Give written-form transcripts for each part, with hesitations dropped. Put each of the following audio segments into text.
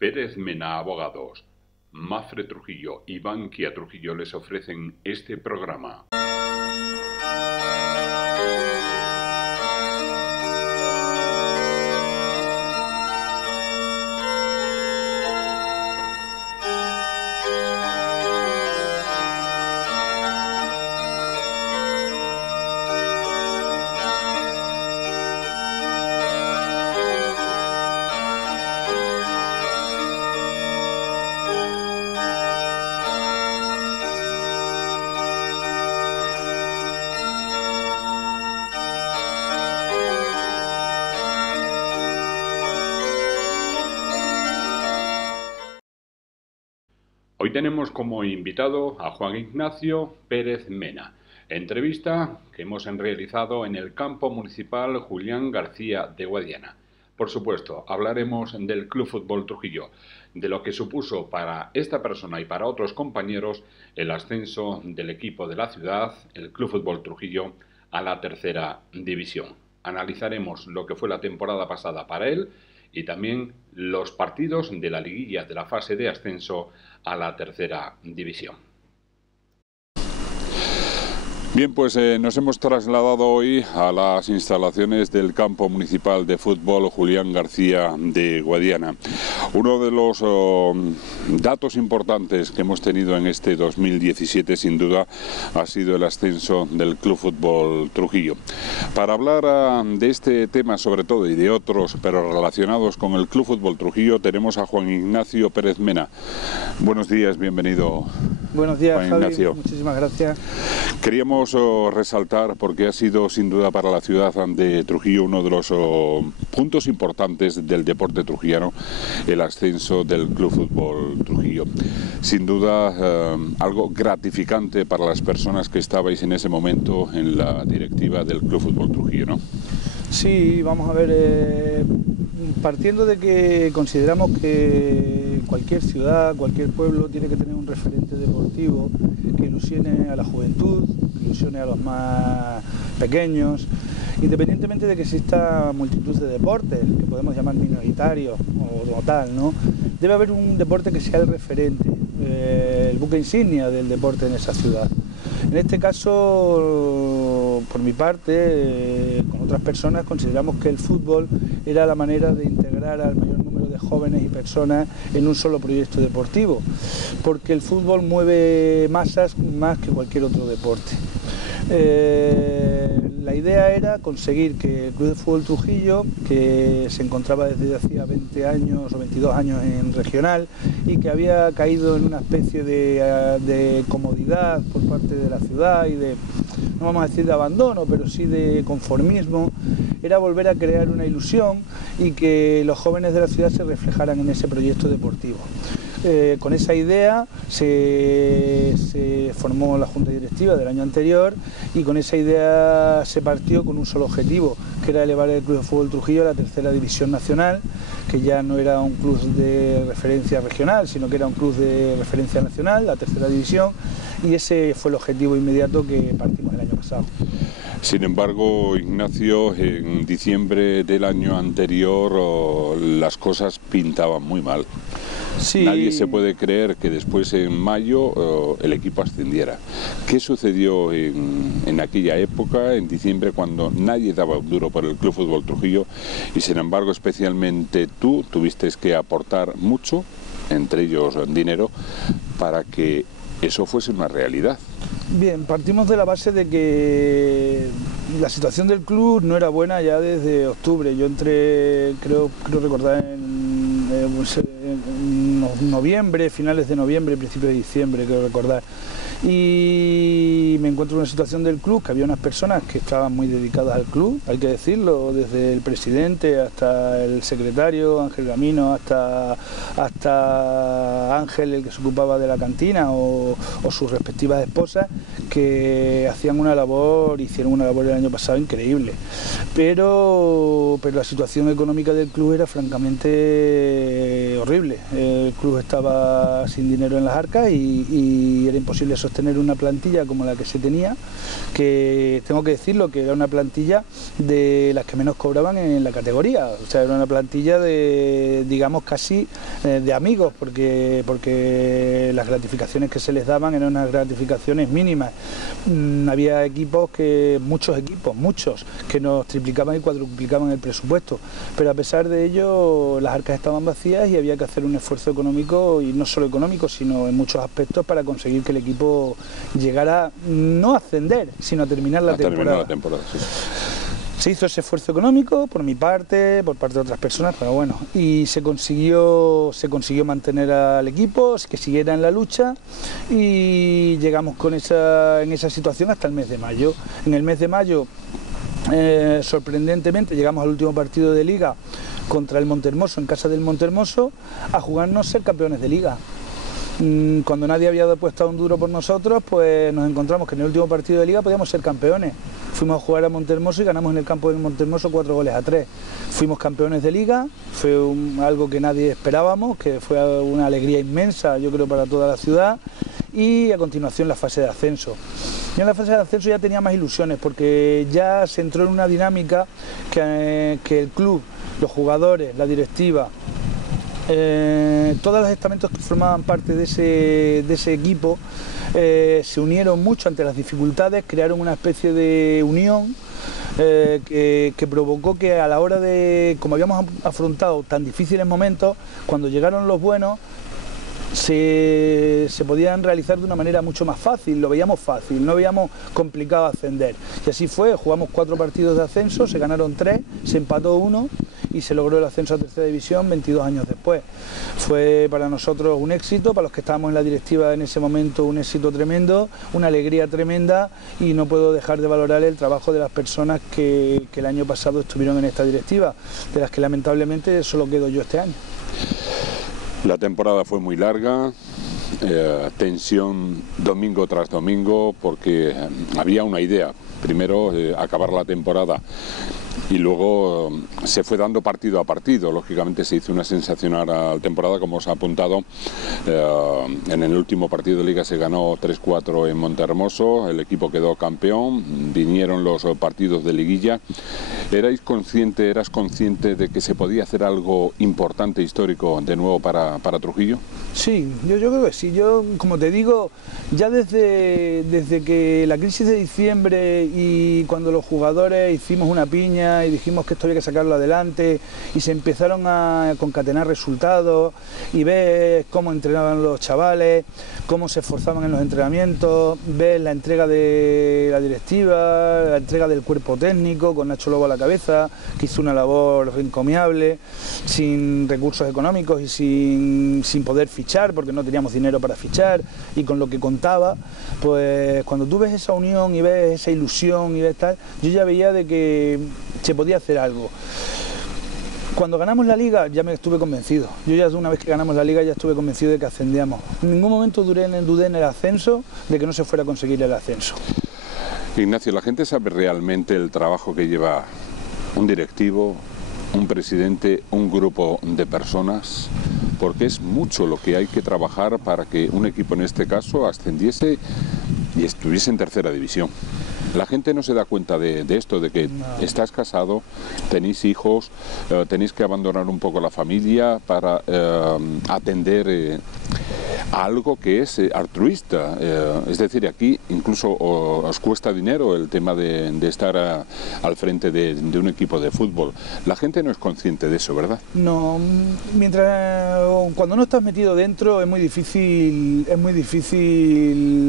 Pérez Mena Abogados, Mafre Trujillo y Bankia Trujillo les ofrecen este programa. Hoy tenemos como invitado a Juan Ignacio Pérez Mena, entrevista que hemos realizado en el campo municipal Julián García de Guadiana. Por supuesto, hablaremos del Club Fútbol Trujillo, de lo que supuso para esta persona y para otros compañeros el ascenso del equipo de la ciudad, el Club Fútbol Trujillo, a la tercera división. Analizaremos lo que fue la temporada pasada para él y también los partidos de la liguilla de la fase de ascenso a la tercera división. Bien, pues nos hemos trasladado hoy a las instalaciones del campo municipal de fútbol Julián García de Guadiana. Uno de los datos importantes que hemos tenido en este 2017, sin duda, ha sido el ascenso del Club Fútbol Trujillo. Para hablar de este tema sobre todo y de otros, pero relacionados con el Club Fútbol Trujillo, tenemos a Juan Ignacio Pérez Mena. Buenos días, bienvenido. Buenos días, Juan Javi, Ignacio. muchísimas gracias. Queríamos resaltar, porque ha sido sin duda para la ciudad de Trujillo uno de los puntos importantes del deporte trujillano, el ascenso del Club Fútbol Trujillo. Sin duda algo gratificante para las personas que estabais en ese momento en la directiva del Club Fútbol Trujillo, ¿no? Sí, vamos a ver, partiendo de que consideramos que cualquier ciudad, cualquier pueblo tiene que tener un referente deportivo que ilusione a la juventud, que ilusione a los más pequeños, independientemente de que exista multitud de deportes, que podemos llamar minoritarios o tal, ¿no? Debe haber un deporte que sea el referente, el buque insignia del deporte en esa ciudad. En este caso, por mi parte, con otras personas, consideramos que el fútbol era la manera de integrar al mayor número de jóvenes y personas en un solo proyecto deportivo, porque el fútbol mueve masas más que cualquier otro deporte. La idea era conseguir que el Club de Fútbol Trujillo, que se encontraba desde hacía 20 años o 22 años en regional y que había caído en una especie de comodidad por parte de la ciudad y de, no vamos a decir de abandono, pero sí de conformismo, era volver a crear una ilusión y que los jóvenes de la ciudad se reflejaran en ese proyecto deportivo. Con esa idea se formó la Junta Directiva del año anterior y con esa idea se partió con un solo objetivo, que era elevar el Club de Fútbol Trujillo a la tercera división nacional, que ya no era un club de referencia regional, sino que era un club de referencia nacional, la tercera división, y ese fue el objetivo inmediato que partimos el año pasado. Sin embargo, Ignacio, en diciembre del año anterior las cosas pintaban muy mal. Sí. Nadie se puede creer que después en mayo el equipo ascendiera. ¿Qué sucedió en aquella época, en diciembre, cuando nadie daba un duro por el Club Fútbol Trujillo y sin embargo especialmente tú tuviste que aportar mucho, entre ellos dinero, para que eso fuese una realidad? Bien, partimos de la base de que la situación del club no era buena ya desde octubre. Yo entré, creo recordar, en noviembre, finales de noviembre, principios de diciembre, creo recordar. Y me encuentro en una situación del club que había unas personas que estaban muy dedicadas al club, hay que decirlo, desde el presidente hasta el secretario, Ángel Gamino, hasta Ángel, el que se ocupaba de la cantina, o sus respectivas esposas, que hacían una labor, hicieron una labor el año pasado increíble. Pero la situación económica del club era francamente horrible. El club estaba sin dinero en las arcas y era imposible sostener sostener una plantilla como la que se tenía, que tengo que decirlo, que era una plantilla de las que menos cobraban en la categoría. O sea, era una plantilla de, digamos, casi de amigos, porque las gratificaciones que se les daban eran unas gratificaciones mínimas. Había equipos muchos, que nos triplicaban y cuadruplicaban el presupuesto, pero a pesar de ello las arcas estaban vacías y había que hacer un esfuerzo económico, y no solo económico, sino en muchos aspectos, para conseguir que el equipo llegara no a ascender, sino a terminar la temporada. Sí. Se hizo ese esfuerzo económico por mi parte, por parte de otras personas, pero bueno, y se consiguió mantener al equipo, que siguiera en la lucha, y llegamos en esa situación hasta el mes de mayo. En el mes de mayo, sorprendentemente, llegamos al último partido de Liga contra el Montehermoso, en casa del Montehermoso, a jugarnos ser campeones de Liga. Cuando nadie había puesto un duro por nosotros, pues nos encontramos que en el último partido de Liga podíamos ser campeones. Fuimos a jugar a Montehermoso y ganamos en el campo del Montehermoso 4-3. Fuimos campeones de Liga, fue algo que nadie esperábamos, que fue una alegría inmensa, yo creo, para toda la ciudad. Y a continuación la fase de ascenso. Yo en la fase de ascenso ya tenía más ilusiones, porque ya se entró en una dinámica que el club, los jugadores, la directiva, todos los estamentos que formaban parte de ese equipo se unieron mucho ante las dificultades, crearon una especie de unión que provocó que a la hora de, como habíamos afrontado tan difíciles momentos, cuando llegaron los buenos, se podían realizar de una manera mucho más fácil, lo veíamos fácil, no veíamos complicado ascender. Y así fue, jugamos 4 partidos de ascenso, se ganaron 3, se empató 1 y se logró el ascenso a tercera división 22 años después. Fue para nosotros un éxito, para los que estábamos en la directiva en ese momento un éxito tremendo, una alegría tremenda, y no puedo dejar de valorar el trabajo de las personas que el año pasado estuvieron en esta directiva, de las que lamentablemente solo quedo yo este año. La temporada fue muy larga, tensión domingo tras domingo, porque había una idea. Primero acabar la temporada y luego se fue dando partido a partido. Lógicamente se hizo una sensacional temporada, como os ha apuntado. En el último partido de Liga se ganó 3-4 en Montehermoso, el equipo quedó campeón, vinieron los partidos de liguilla. ¿Eras consciente de que se podía hacer algo importante, histórico, de nuevo para Trujillo? Sí, yo creo que sí. Yo, como te digo, ya desde que la crisis de diciembre y cuando los jugadores hicimos una piña y dijimos que esto había que sacarlo adelante y se empezaron a concatenar resultados y ves cómo entrenaban los chavales, cómo se esforzaban en los entrenamientos, ves la entrega de la directiva, la entrega del cuerpo técnico con Nacho Lobo a la cabeza, que hizo una labor encomiable, sin recursos económicos y sin poder fichar, porque no teníamos dinero para fichar, y con lo que contaba, pues cuando tú ves esa unión y ves esa ilusión y ves tal, yo ya veía de que se podía hacer algo. Cuando ganamos la Liga ya me estuve convencido. Yo ya una vez que ganamos la Liga ya estuve convencido de que ascendíamos. En ningún momento dudé en el ascenso, de que no se fuera a conseguir el ascenso. Ignacio, ¿la gente sabe realmente el trabajo que lleva un directivo, un presidente, un grupo de personas? Porque es mucho lo que hay que trabajar para que un equipo, en este caso, ascendiese y estuviese en tercera división. La gente no se da cuenta de esto, de que estás casado, tenéis hijos, tenéis que abandonar un poco la familia para atender a algo que es altruista. Es decir, aquí incluso os cuesta dinero el tema de estar al frente de un equipo de fútbol. La gente no es consciente de eso, ¿verdad? No, cuando no estás metido dentro es muy difícil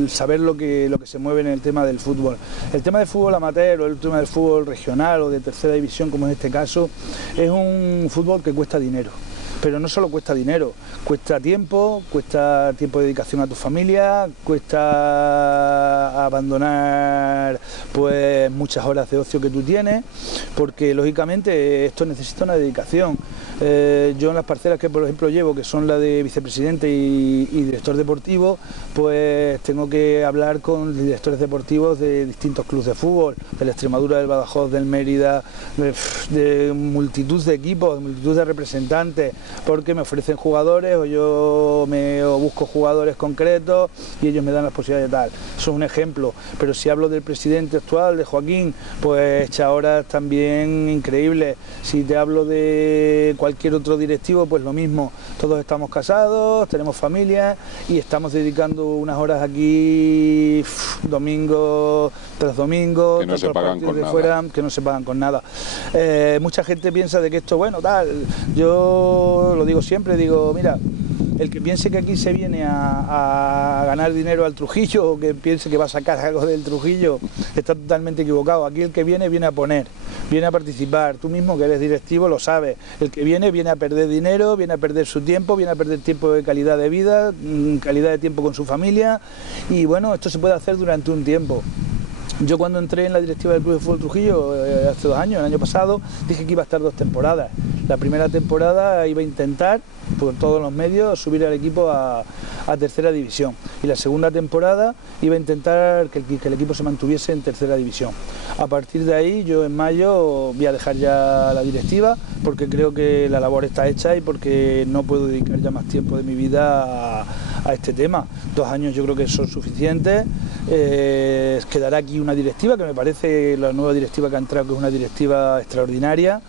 saber lo que se mueve en el tema del fútbol. El tema del fútbol amateur o el tema del fútbol regional o de tercera división, como en este caso, es un fútbol que cuesta dinero. Pero no solo cuesta dinero, cuesta tiempo de dedicación a tu familia, cuesta abandonar pues muchas horas de ocio que tú tienes, porque lógicamente esto necesita una dedicación. Yo en las parcelas que por ejemplo llevo, que son la de vicepresidente y director deportivo, pues tengo que hablar con directores deportivos de distintos clubes de fútbol, de la Extremadura, del Badajoz, del Mérida, de multitud de equipos, de multitud de representantes, porque me ofrecen jugadores o yo busco jugadores concretos y ellos me dan las posibilidades de tal. Eso es un ejemplo, pero si hablo del presidente actual, de Joaquín, pues echa horas también increíbles. Si te hablo de cualquier otro directivo, pues lo mismo. Todos estamos casados, tenemos familia y estamos dedicando unas horas aquí domingo tras domingo, que no se pagan con nada. Fuera, que no se pagan con nada. Mucha gente piensa de que esto, bueno, tal, yo lo digo siempre, digo, mira, el que piense que aquí se viene a ganar dinero al Trujillo o que piense que va a sacar algo del Trujillo está totalmente equivocado. Aquí el que viene a poner, viene a participar. Tú mismo que eres directivo lo sabes. El que viene a perder dinero, viene a perder su tiempo, viene a perder tiempo de calidad de vida, calidad de tiempo con su familia y bueno, esto se puede hacer durante un tiempo. Yo cuando entré en la directiva del Club de Fútbol Trujillo hace 2 años, el año pasado, dije que iba a estar 2 temporadas. La primera temporada iba a intentar, por todos los medios, subir al equipo a tercera división. Y la segunda temporada iba a intentar que el equipo se mantuviese en tercera división. A partir de ahí, yo en mayo voy a dejar ya la directiva, porque creo que la labor está hecha y porque no puedo dedicar ya más tiempo de mi vida a este tema. 2 años yo creo que son suficientes. Quedará aquí una directiva que me parece la nueva directiva que ha entrado, que es una directiva extraordinaria.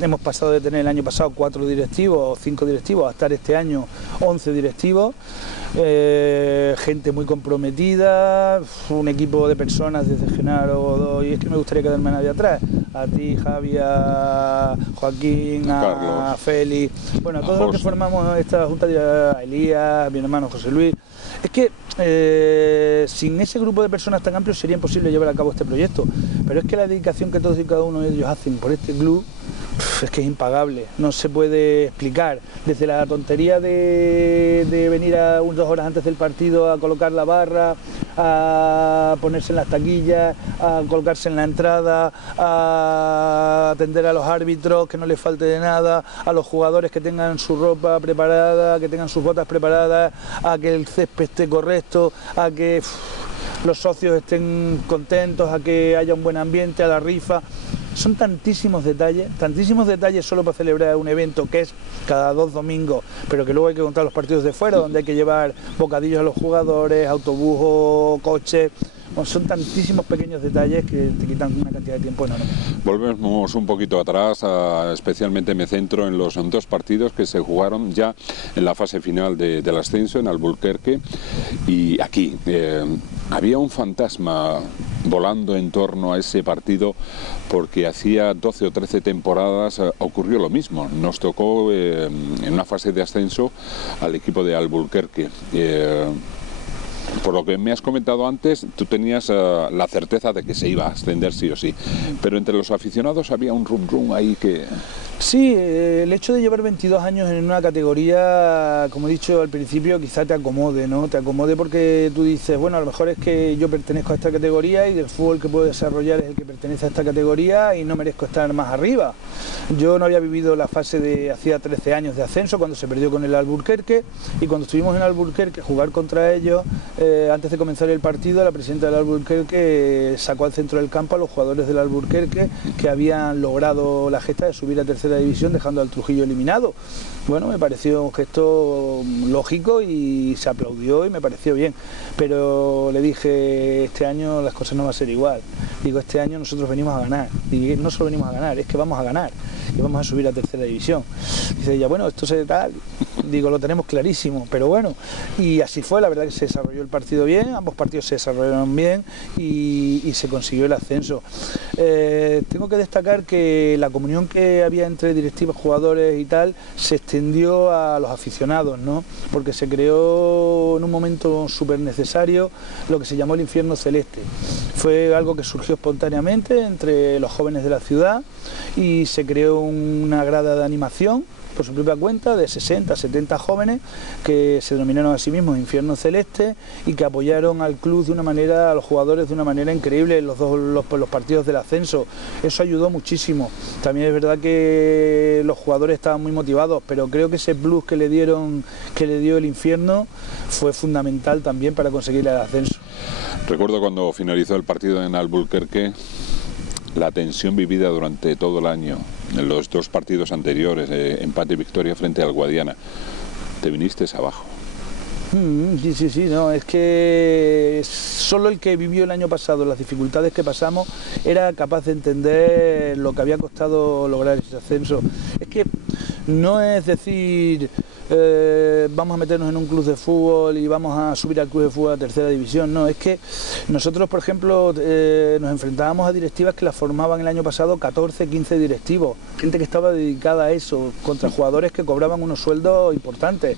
Hemos pasado de tener el año pasado 4 directivos o 5 directivos a estar este año 11 directivos. Gente muy comprometida, un equipo de personas desde Genaro, y es que me gustaría quedarme a nadie atrás, a ti, Javi, a Joaquín, a Félix, bueno, a todos los que formamos esta junta, a Elías, a mi hermano José Luis. Es que sin ese grupo de personas tan amplio sería imposible llevar a cabo este proyecto, pero es que la dedicación que todos y cada uno de ellos hacen por este club es que es impagable, no se puede explicar. Desde la tontería de venir 2 horas antes del partido a colocar la barra, a ponerse en las taquillas, a colocarse en la entrada, a atender a los árbitros, que no les falte de nada, a los jugadores que tengan su ropa preparada, que tengan sus botas preparadas, a que el césped esté correcto, a que los socios estén contentos, a que haya un buen ambiente, a la rifa. Son tantísimos detalles solo para celebrar un evento que es cada 2 domingos, pero que luego hay que contar los partidos de fuera, donde hay que llevar bocadillos a los jugadores, autobús o coches. Bueno, son tantísimos pequeños detalles que te quitan una cantidad de tiempo enorme. Volvemos un poquito atrás, especialmente me centro en los 2 partidos que se jugaron ya en la fase final del ascenso en Albuquerque y aquí. Había un fantasma volando en torno a ese partido porque hacía 12 o 13 temporadas ocurrió lo mismo. Nos tocó en una fase de ascenso al equipo de Albuquerque. Por lo que me has comentado antes, tú tenías la certeza de que se iba a ascender sí o sí, pero entre los aficionados había un rum ahí que... Sí, el hecho de llevar 22 años en una categoría, como he dicho al principio, quizá te acomode, ¿no? Te acomode porque tú dices, bueno, a lo mejor es que yo pertenezco a esta categoría y del fútbol que puedo desarrollar es el que pertenece a esta categoría y no merezco estar más arriba. Yo no había vivido la fase de hacía 13 años de ascenso, cuando se perdió con el Albuquerque, y cuando estuvimos en Albuquerque a jugar contra ellos, antes de comenzar el partido, la presidenta del Albuquerque sacó al centro del campo a los jugadores del Albuquerque que habían logrado la gesta de subir a tercera división dejando al Trujillo eliminado. Bueno, me pareció un gesto lógico y se aplaudió y me pareció bien, pero le dije, este año las cosas no van a ser igual. Digo, este año nosotros venimos a ganar, y no solo venimos a ganar, es que vamos a ganar y vamos a subir a tercera división. Dice ella, bueno, esto se tal, digo, lo tenemos clarísimo, pero bueno, y así fue. La verdad que se desarrolló el partido bien, ambos partidos se desarrollaron bien y se consiguió el ascenso. Tengo que destacar que la comunión que había entre directivos, jugadores y tal se extendió a los aficionados, ¿no? Porque se creó en un momento súper necesario lo que se llamó el infierno celeste. Fue algo que surgió espontáneamente entre los jóvenes de la ciudad y se creó una grada de animación por su propia cuenta de 60, 70 jóvenes que se denominaron a sí mismos Infierno Celeste y que apoyaron al club de una manera, a los jugadores de una manera increíble en los partidos del ascenso. Eso ayudó muchísimo. También es verdad que los jugadores estaban muy motivados, pero creo que ese plus que le dio el Infierno fue fundamental también para conseguir el ascenso. Recuerdo cuando finalizó el partido en Albuquerque, la tensión vivida durante todo el año, en los dos partidos anteriores, empate y victoria frente al Guadiana. Te viniste abajo. Sí, no, es que solo el que vivió el año pasado las dificultades que pasamos era capaz de entender lo que había costado lograr ese ascenso. Es que no es decir, vamos a meternos en un club de fútbol y vamos a subir al club de fútbol a tercera división, no, es que nosotros, por ejemplo, nos enfrentábamos a directivas que las formaban el año pasado 14, 15 directivos, gente que estaba dedicada a eso, contra jugadores que cobraban unos sueldos importantes.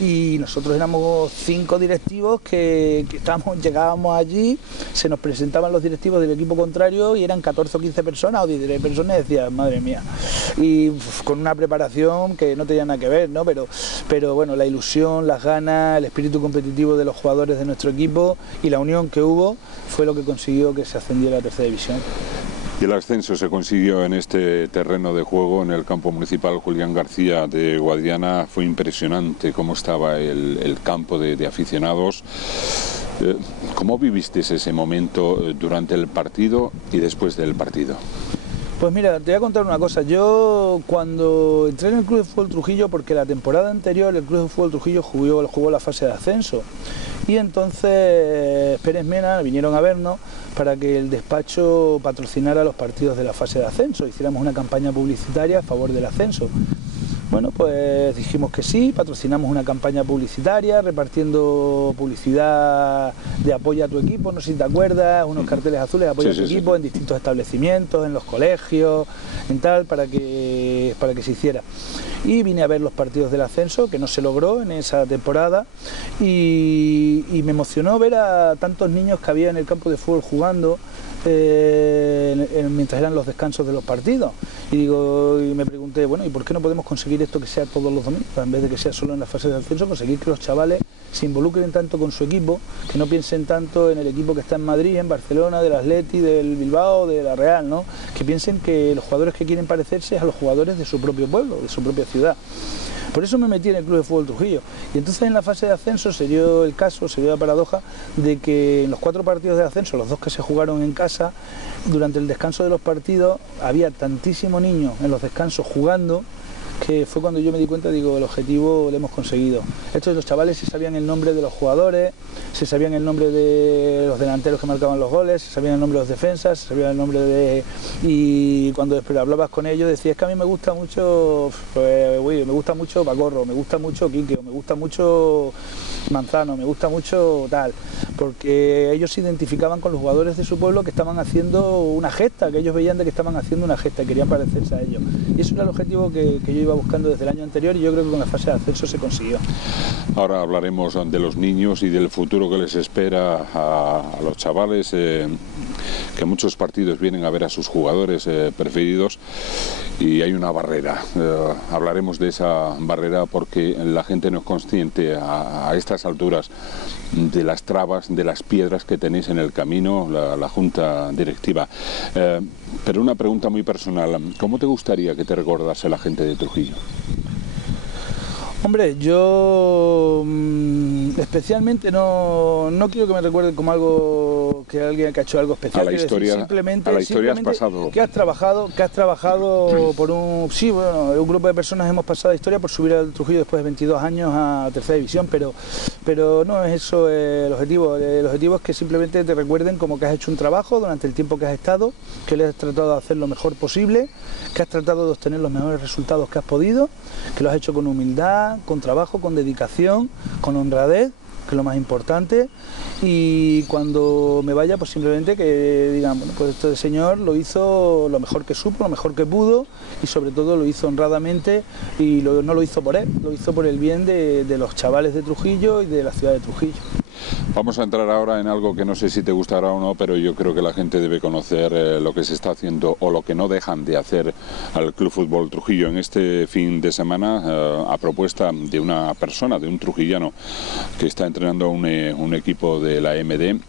Y nosotros éramos 5 directivos que llegábamos allí, se nos presentaban los directivos del equipo contrario y eran 14 o 15 personas o 16 personas y decían, madre mía, y con una preparación que no tenía nada que ver, ¿no? Pero bueno, la ilusión, las ganas, el espíritu competitivo de los jugadores de nuestro equipo y la unión que hubo fue lo que consiguió que se ascendiera a la tercera división. Y el ascenso se consiguió en este terreno de juego, en el campo municipal Julián García de Guadiana. Fue impresionante cómo estaba el campo de aficionados. ¿Cómo viviste ese momento durante el partido y después del partido? Pues mira, te voy a contar una cosa. Yo cuando entré en el Club de Fútbol Trujillo, porque la temporada anterior el Club de Fútbol Trujillo jugó la fase de ascenso, y entonces Pérez Mena vinieron a vernos para que el despacho patrocinara los partidos de la fase de ascenso, hiciéramos una campaña publicitaria a favor del ascenso. Bueno, pues dijimos que sí, patrocinamos una campaña publicitaria, repartiendo publicidad de apoyo a tu equipo, no sé si te acuerdas, unos carteles azules de apoyo a tu equipo en distintos establecimientos, en los colegios, en tal, para que se hiciera. Y vine a ver los partidos del ascenso, que no se logró en esa temporada, y me emocionó ver a tantos niños que había en el campo de fútbol jugando, mientras eran los descansos de los partidos, y me pregunté, bueno, ¿y por qué no podemos conseguir esto que sea todos los domingos, en vez de que sea solo en la fase de ascenso, conseguir que los chavales se involucren tanto con su equipo, que no piensen tanto en el equipo que está en Madrid, en Barcelona, del Atleti, del Bilbao, de la Real, ¿no? Que piensen que los jugadores que quieren parecerse es a los jugadores de su propio pueblo, de su propia ciudad. Por eso me metí en el Club de Fútbol Trujillo. Y entonces en la fase de ascenso se dio la paradoja de que en los 4 partidos de ascenso, los 2 que se jugaron en casa, durante el descanso de los partidos había tantísimo niños en los descansos jugando, que fue cuando yo me di cuenta, digo, el objetivo lo hemos conseguido. Los chavales se sabían el nombre de los jugadores, se sabían el nombre de los delanteros que marcaban los goles, se sabían el nombre de los defensas, se sabían el nombre de... Y cuando después hablabas con ellos decías, es que a mí me gusta mucho, me gusta mucho Pacorro, me gusta mucho Quique, me gusta mucho Manzano, me gusta mucho tal, porque ellos se identificaban con los jugadores de su pueblo que estaban haciendo una gesta, que ellos veían de que estaban haciendo una gesta y querían parecerse a ellos. Y eso era el objetivo que yo iba buscando desde el año anterior, y yo creo que con la fase de ascenso se consiguió. Ahora hablaremos de los niños y del futuro que les espera a los chavales, que muchos partidos vienen a ver a sus jugadores preferidos, y hay una barrera. Hablaremos de esa barrera porque la gente no es consciente a estas alturas de las trabas, de las piedras que tenéis en el camino, la junta directiva. Pero una pregunta muy personal, ¿cómo te gustaría que te recordase la gente de Trujillo? Hombre, yo especialmente no quiero que me recuerden como algo que alguien que ha hecho algo especial. A la historia has pasado. Que has trabajado por un grupo de personas hemos pasado la historia por subir al Trujillo después de 22 años a tercera división, pero no es eso el objetivo. El objetivo es que simplemente te recuerden como que has hecho un trabajo durante el tiempo que has estado, que le has tratado de hacer lo mejor posible, que has tratado de obtener los mejores resultados que has podido, que lo has hecho con humildad, con trabajo, con dedicación, con honradez, que es lo más importante, y cuando me vaya pues simplemente que digan, bueno, pues este señor lo hizo lo mejor que supo, lo mejor que pudo, y sobre todo lo hizo honradamente, y no lo hizo por él, lo hizo por el bien de los chavales de Trujillo y de la ciudad de Trujillo. Vamos a entrar ahora en algo que no sé si te gustará o no, pero yo creo que la gente debe conocer lo que se está haciendo o lo que no dejan de hacer al Club Fútbol Trujillo. En este fin de semana, a propuesta de una persona, de un trujillano que está entrenando un equipo de la MD,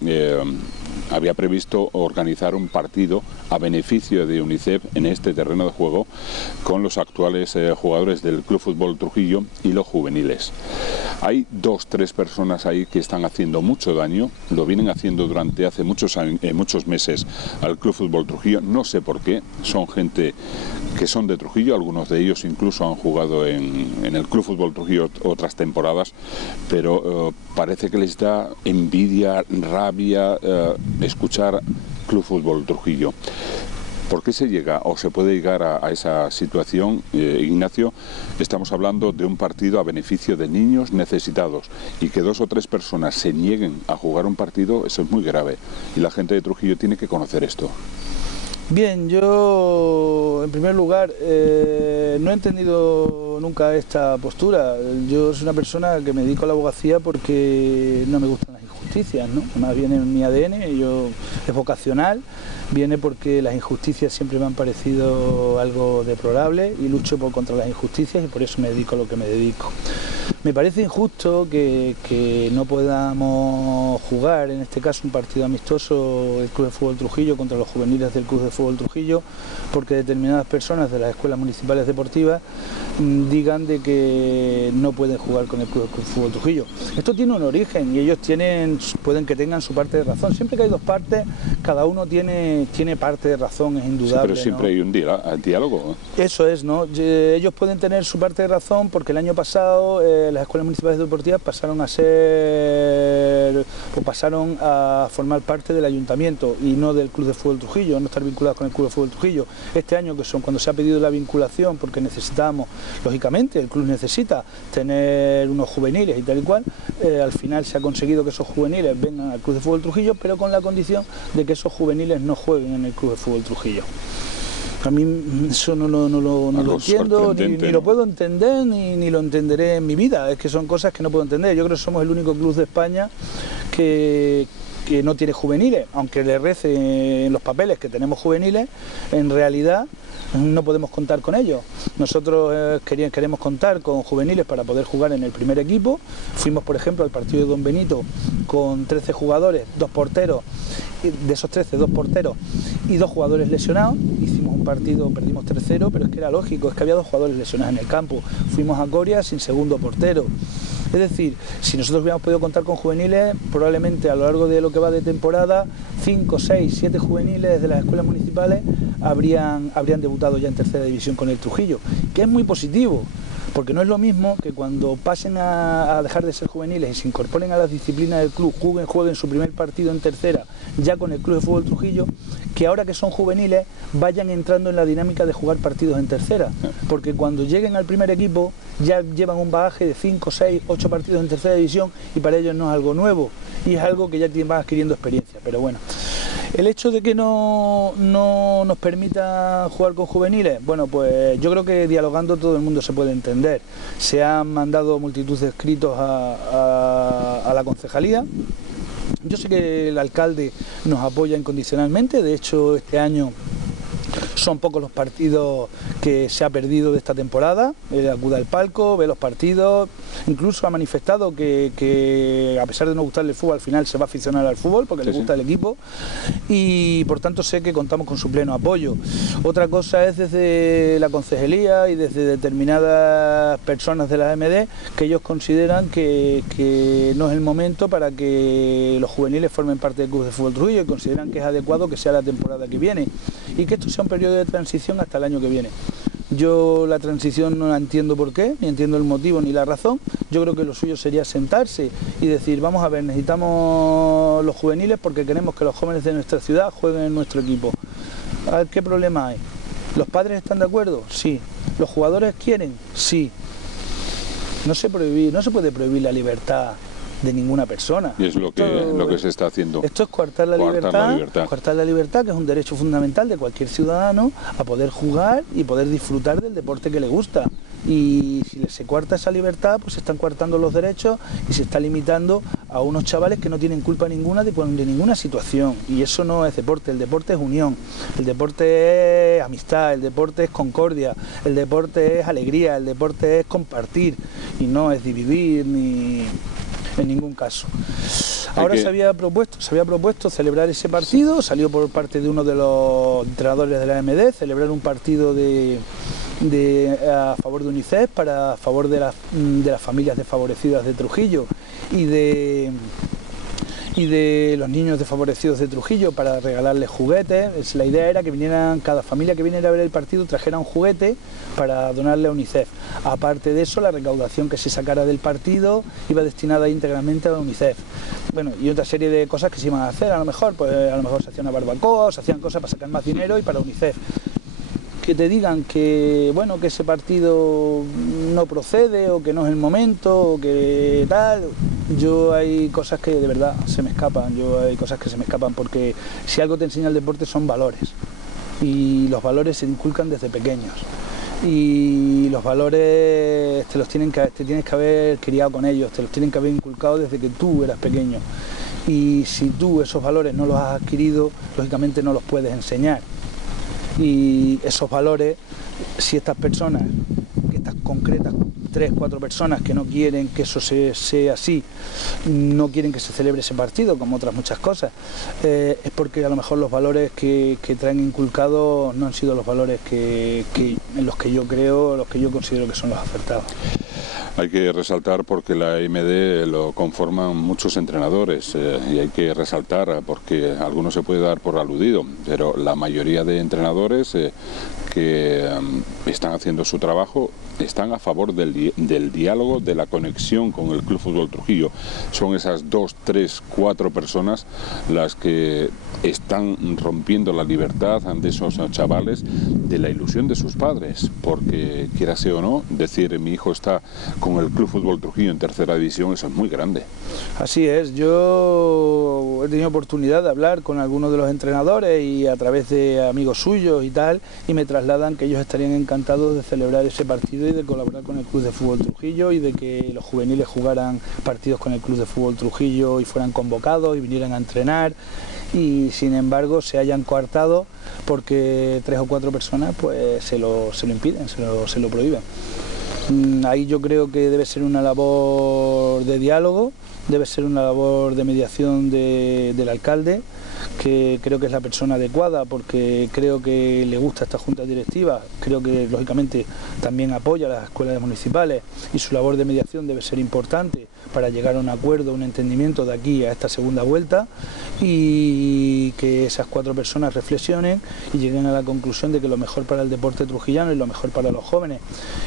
había previsto organizar un partido a beneficio de UNICEF en este terreno de juego con los actuales jugadores del Club Fútbol Trujillo y los juveniles. Hay 2-3 personas ahí que están haciendo mucho daño, lo vienen haciendo durante hace muchos meses al Club Fútbol Trujillo, no sé por qué, son gente que son de Trujillo, algunos de ellos incluso han jugado en el Club Fútbol Trujillo otras temporadas, pero parece que les da envidia, rabia escuchar Club Fútbol Trujillo. ¿Por qué se llega o se puede llegar a esa situación, Ignacio? Estamos hablando de un partido a beneficio de niños necesitados y que 2 o 3 personas se nieguen a jugar un partido, eso es muy grave y la gente de Trujillo tiene que conocer esto. Bien, yo en primer lugar no he entendido nunca esta postura. Yo soy una persona que me dedico a la abogacía porque no me gustan las injusticias, ¿no? Además viene en mi ADN, es vocacional, viene porque las injusticias siempre me han parecido algo deplorable y lucho contra las injusticias y por eso me dedico a lo que me dedico. Me parece injusto que no podamos jugar, en este caso un partido amistoso, el Club de Fútbol Trujillo contra los juveniles del Club de Fútbol Trujillo, porque determinadas personas de las escuelas municipales deportivas digan de que no pueden jugar con el Club de Fútbol Trujillo. Esto tiene un origen y ellos pueden que tengan su parte de razón. Siempre que hay 2 partes, cada uno tiene parte de razón, es indudable. Sí, pero siempre, ¿no?, hay un diálogo. Eso es, ¿no? Ellos pueden tener su parte de razón porque el año pasado las escuelas municipales deportivas pasaron a formar parte del ayuntamiento y no del Club de Fútbol Trujillo, no estar vinculados con el Club de Fútbol Trujillo. Este año, cuando se ha pedido la vinculación, porque necesitamos, lógicamente, el club necesita tener unos juveniles y tal y cual, al final se ha conseguido que esos juveniles vengan al Club de Fútbol Trujillo, pero con la condición de que esos juveniles no jueguen en el Club de Fútbol Trujillo. A mí eso no lo entiendo, ni lo puedo entender, ni lo entenderé en mi vida. Es que son cosas que no puedo entender. Yo creo que somos el único club de España que no tiene juveniles, aunque le rece en los papeles que tenemos juveniles, en realidad no podemos contar con ellos. Nosotros queremos contar con juveniles para poder jugar en el primer equipo. Fuimos, por ejemplo, al partido de Don Benito con 13 jugadores, 2 porteros, de esos 13, 2 porteros y 2 jugadores lesionados. Hicimos un partido, perdimos 3-0, pero es que era lógico, es que había 2 jugadores lesionados en el campo. Fuimos a Coria sin segundo portero. Es decir, si nosotros hubiéramos podido contar con juveniles, probablemente a lo largo de lo que va de temporada, 5, 6, 7 juveniles de las escuelas municipales habrían debutado ya en tercera división con el Trujillo, que es muy positivo, porque no es lo mismo que cuando pasen a dejar de ser juveniles y se incorporen a las disciplinas del club, jueguen su primer partido en tercera ya con el Club de Fútbol Trujillo, que ahora que son juveniles vayan entrando en la dinámica de jugar partidos en tercera, porque cuando lleguen al primer equipo ya llevan un bagaje de 5, 6, 8 partidos en tercera división y para ellos no es algo nuevo y es algo que ya van adquiriendo experiencia. Pero bueno, el hecho de que no nos permita jugar con juveniles, bueno, pues yo creo que dialogando todo el mundo se puede entender. Se han mandado multitud de escritos a la concejalía. Yo sé que el alcalde nos apoya incondicionalmente, de hecho este año son pocos los partidos que se ha perdido de esta temporada. Acude al palco, ve los partidos, incluso ha manifestado que a pesar de no gustarle el fútbol, al final se va a aficionar al fútbol porque le gusta el equipo y por tanto sé que contamos con su pleno apoyo. Otra cosa es desde la concejalía y desde determinadas personas de la AMD que ellos consideran que no es el momento para que los juveniles formen parte del Club de Fútbol Trujillo y consideran que es adecuado que sea la temporada que viene y que esto sea un periodo de transición hasta el año que viene. Yo la transición no la entiendo por qué, ni entiendo el motivo ni la razón. Yo creo que lo suyo sería sentarse y decir, vamos a ver, necesitamos los juveniles porque queremos que los jóvenes de nuestra ciudad jueguen en nuestro equipo. A ver, ¿qué problema hay? ¿Los padres están de acuerdo? Sí. ¿Los jugadores quieren? Sí. No se puede prohibir la libertad de ninguna persona. Y es lo que se está haciendo. Esto es coartar la libertad, que es un derecho fundamental de cualquier ciudadano a poder jugar y poder disfrutar del deporte que le gusta. y si se coarta esa libertad, pues se están coartando los derechos y se está limitando a unos chavales que no tienen culpa ninguna de ninguna situación, y eso no es deporte. El deporte es unión, el deporte es amistad, el deporte es concordia, el deporte es alegría, el deporte es compartir y no es dividir ni en ningún caso. Ahora se había propuesto celebrar ese partido, salió por parte de uno de los entrenadores de la AMD, celebrar un partido a favor de UNICEF, a favor de las familias desfavorecidas de Trujillo y de los niños desfavorecidos de Trujillo, para regalarles juguetes. La idea era que cada familia que viniera a ver el partido trajera un juguete para donarle a UNICEF. Aparte de eso, la recaudación que se sacara del partido iba destinada íntegramente a UNICEF. Bueno, y otra serie de cosas que se iban a hacer, a lo mejor se hacía una barbacoa, se hacían cosas para sacar más dinero y para UNICEF. Que te digan que bueno, que ese partido no procede o que no es el momento o que tal, hay cosas que de verdad se me escapan, porque si algo te enseña el deporte son valores, y los valores se inculcan desde pequeños, y los valores te tienes que haber criado con ellos, te los tienen que haber inculcado desde que tú eras pequeño, y si tú esos valores no los has adquirido, lógicamente no los puedes enseñar. Y esos valores, si estas personas, estas concretas 3-4 personas que no quieren que eso sea así, no quieren que se celebre ese partido, como otras muchas cosas, es porque a lo mejor los valores que traen inculcados no han sido los valores en los que yo creo, los que yo considero que son los acertados. Hay que resaltar porque la AMD lo conforman muchos entrenadores y hay que resaltar porque algunos se puede dar por aludido, pero la mayoría de entrenadores que están haciendo su trabajo están a favor del diálogo, de la conexión con el Club Fútbol Trujillo. Son esas 2, 3, 4 personas las que están rompiendo la libertad ante esos chavales de la ilusión de sus padres, porque quiera sea o no, decir mi hijo está con el Club Fútbol Trujillo en tercera división, eso es muy grande. Así es, yo he tenido oportunidad de hablar con algunos de los entrenadores y a través de amigos suyos y tal, y me trasladan que ellos estarían encantados de celebrar ese partido y de colaborar con el Club de Fútbol Trujillo y de que los juveniles jugaran partidos con el Club de Fútbol Trujillo y fueran convocados y vinieran a entrenar, y sin embargo se hayan coartado porque 3 o 4 personas pues se lo impiden, se lo prohíben. Ahí yo creo que debe ser una labor de diálogo, debe ser una labor de mediación del alcalde, que creo que es la persona adecuada porque creo que le gusta esta junta directiva, creo que lógicamente también apoya a las escuelas municipales y su labor de mediación debe ser importante para llegar a un acuerdo, a un entendimiento de aquí a esta segunda vuelta, y que esas 4 personas reflexionen y lleguen a la conclusión de que lo mejor para el deporte trujillano y lo mejor para los jóvenes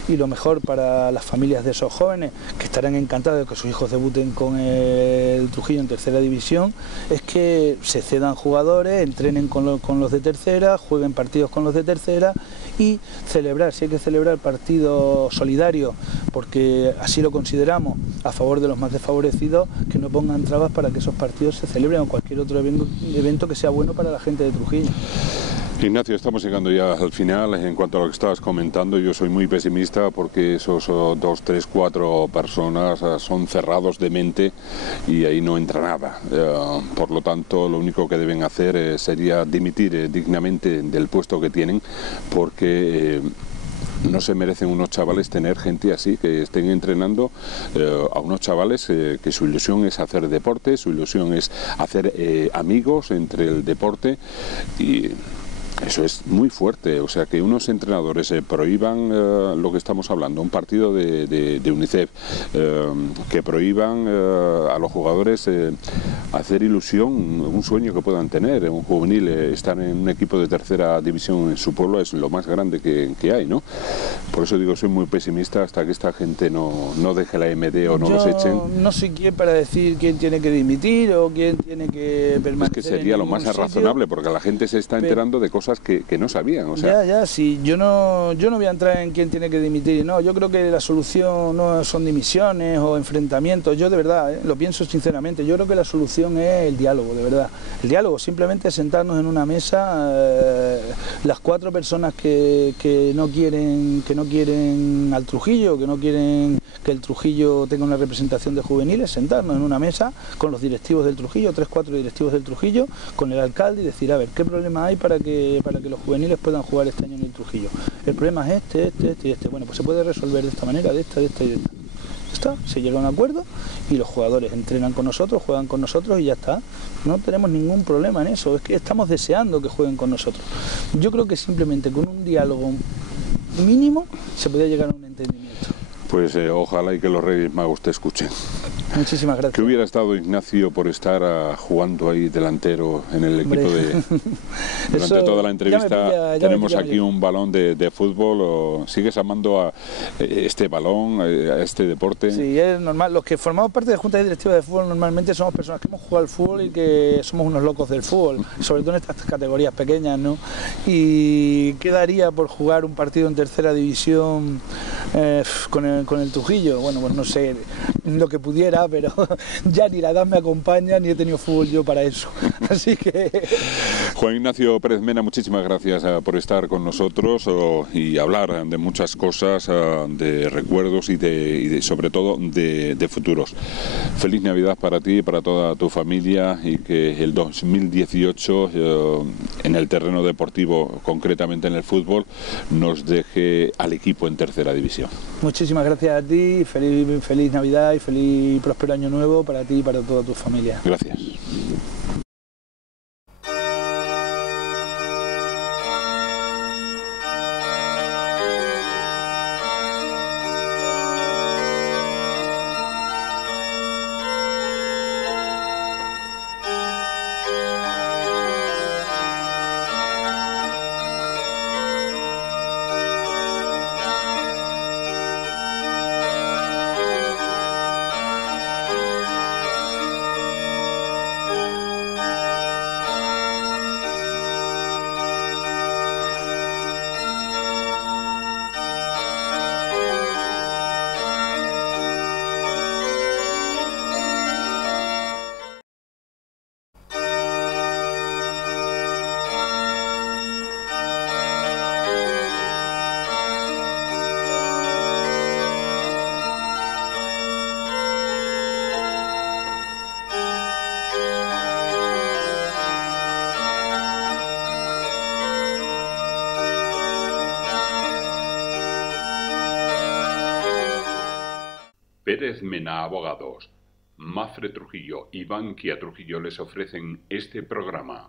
y lo mejor para las familias de esos jóvenes, que estarán encantados de que sus hijos debuten con el Trujillo en tercera división, es que se cedan jugadores, entrenen con los de tercera, jueguen partidos con los de tercera y celebrar, si hay que celebrar partidos solidarios, porque así lo consideramos, a favor de los más desfavorecidos, que no pongan trabas para que esos partidos se celebren o cualquier otro evento que sea bueno para la gente de Trujillo. Ignacio, estamos llegando ya al final. En cuanto a lo que estabas comentando, yo soy muy pesimista porque esos 2, 3, 4 personas son cerrados de mente y ahí no entra nada. Por lo tanto, lo único que deben hacer sería dimitir dignamente del puesto que tienen, porque no se merecen unos chavales tener gente así, que estén entrenando a unos chavales que su ilusión es hacer deporte, su ilusión es hacer amigos entre el deporte, y eso es muy fuerte. O sea, que unos entrenadores prohíban lo que estamos hablando, un partido de UNICEF, que prohíban a los jugadores hacer ilusión, un sueño que puedan tener, un juvenil, estar en un equipo de tercera división en su pueblo es lo más grande que hay, ¿no? Por eso digo, soy muy pesimista hasta que esta gente no deje la MD o no los echen. No soy quien para decir quién tiene que dimitir o quién tiene que permanecer. Es que sería lo más razonable, porque la gente se está enterando de cosas cosas que no sabían. O sea, Ya, sí, yo no voy a entrar en quién tiene que dimitir, no, yo creo que la solución no son dimisiones o enfrentamientos, yo de verdad, lo pienso sinceramente, yo creo que la solución es el diálogo, de verdad, el diálogo, simplemente sentarnos en una mesa, las 4 personas que no quieren al Trujillo, que no quieren que el Trujillo tenga una representación de juveniles, sentarnos en una mesa con los directivos del Trujillo, 3-4 directivos del Trujillo, con el alcalde y decir, a ver, ¿qué problema hay para que los juveniles puedan jugar este año en el Trujillo? El problema es este y este. Bueno, pues se puede resolver de esta manera, de esta y de esta. Está, se llega a un acuerdo y los jugadores entrenan con nosotros, juegan con nosotros y ya está. No tenemos ningún problema en eso, es que estamos deseando que jueguen con nosotros. Yo creo que simplemente con un diálogo mínimo se podría llegar a un entendimiento. Pues ojalá y que los Reyes Magos te escuchen. Muchísimas gracias. ¿Qué hubiera estado Ignacio por estar jugando ahí delantero en el equipo de... Durante toda la entrevista tenemos aquí un balón de fútbol. ¿O sigues amando a este balón, a este deporte? Sí, es normal. Los que formamos parte de juntas directivas de fútbol normalmente somos personas que hemos jugado al fútbol y que somos unos locos del fútbol, sobre todo en estas categorías pequeñas, ¿no? Y ¿qué daría por jugar un partido en tercera división con el Trujillo? Bueno, pues no sé, lo que pudiera, pero ya ni la edad me acompaña ni he tenido fútbol yo para eso. Así que... Juan Ignacio Pérez Mena, muchísimas gracias por estar con nosotros y hablar de muchas cosas, de recuerdos y sobre todo de futuros. Feliz Navidad para ti y para toda tu familia, y que el 2018 en el terreno deportivo, concretamente en el fútbol, nos deje al equipo en tercera división. Muchísimas gracias a ti, feliz Navidad y feliz y próspero año nuevo para ti y para toda tu familia. Gracias. Pérez Mena Abogados, Mafre Trujillo y Bankia Trujillo les ofrecen este programa.